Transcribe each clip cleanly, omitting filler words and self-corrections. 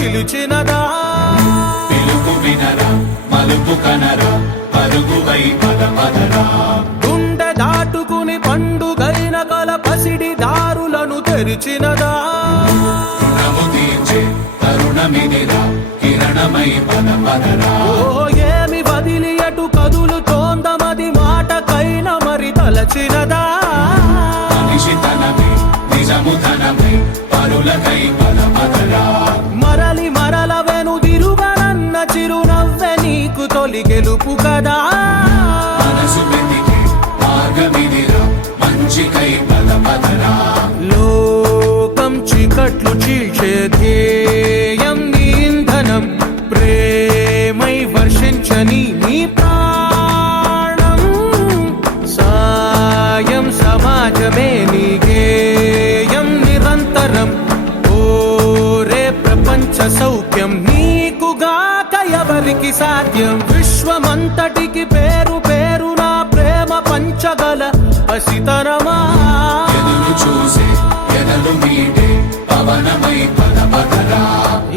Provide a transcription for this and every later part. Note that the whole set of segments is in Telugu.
పిలిచినదా? పిలుపు వినరా మలుపు కనరా పరుగువై పద పదరా. గుండె దాటుకుని పండుగైన కల పసిడి దారులను తెరిచినదా? రుణము తీర్చే తరుణమిదిరా కిరణమై పద పదరా. ఓ ఏమి వదిలి అటు కదులుతోందమది మాటకైన మరి తలచినదా? మనిషితనమే నిజముతనమే పరులకై పద పదరా. మరలి మరల వెనుదిరుగనన్న చిరునవ్వె నీకు తొలి గెలుపు కదా? మనసు వెతికే మార్గమిదిరా మంచికై పద పదరా. లోకం చీకట్లు చీల్చే ధ్యేయం నీ ఇంధనం ప్రేమై వర్షించని నీ ప్రాణం సాయం సమాజమే నీ గేయం నిరంతరం ఓరే ప్రపంచ సౌఖ్యం నీకుగాక ఎవరికి సాధ్యం? విశ్వమంతటికి పేరు పేరు నా ప్రేమ పంచగల పసితరమా? ఎదురు చూసే ఎదలు మీటే పవనమై పద పదరా.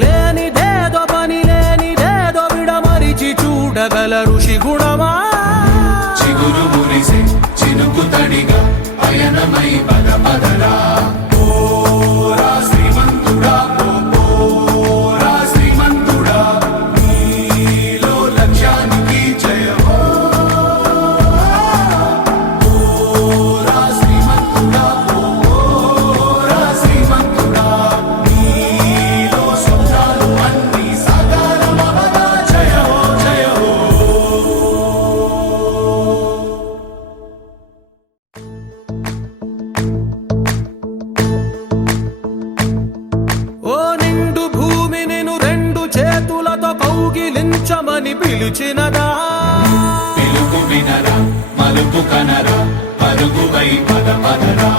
లేనిదేదో పని లేనిదేదో విడమరిచి చూడగల ఋషి గుణమా? చిగురు మురిసే చినుకు తడిగా పయనమై పద పదరా. ఓరా శ్రీమంతుడా ఓరా శ్రీమంతుడా నీలో లక్ష్యానికి జయమో. ఓరా శ్రీమంతుడా ఓరా శ్రీమంతుడా నీలో స్వప్నాలు అన్నీ సాకారమవగా జయమో జయమో. ఓ నిండు భూమి నిన్ను రెండు చేతులతో కౌగిలించమని పిలిచినదా? పిలుపు వినరా మలుపు కనరా పరుగువై పద పదరా.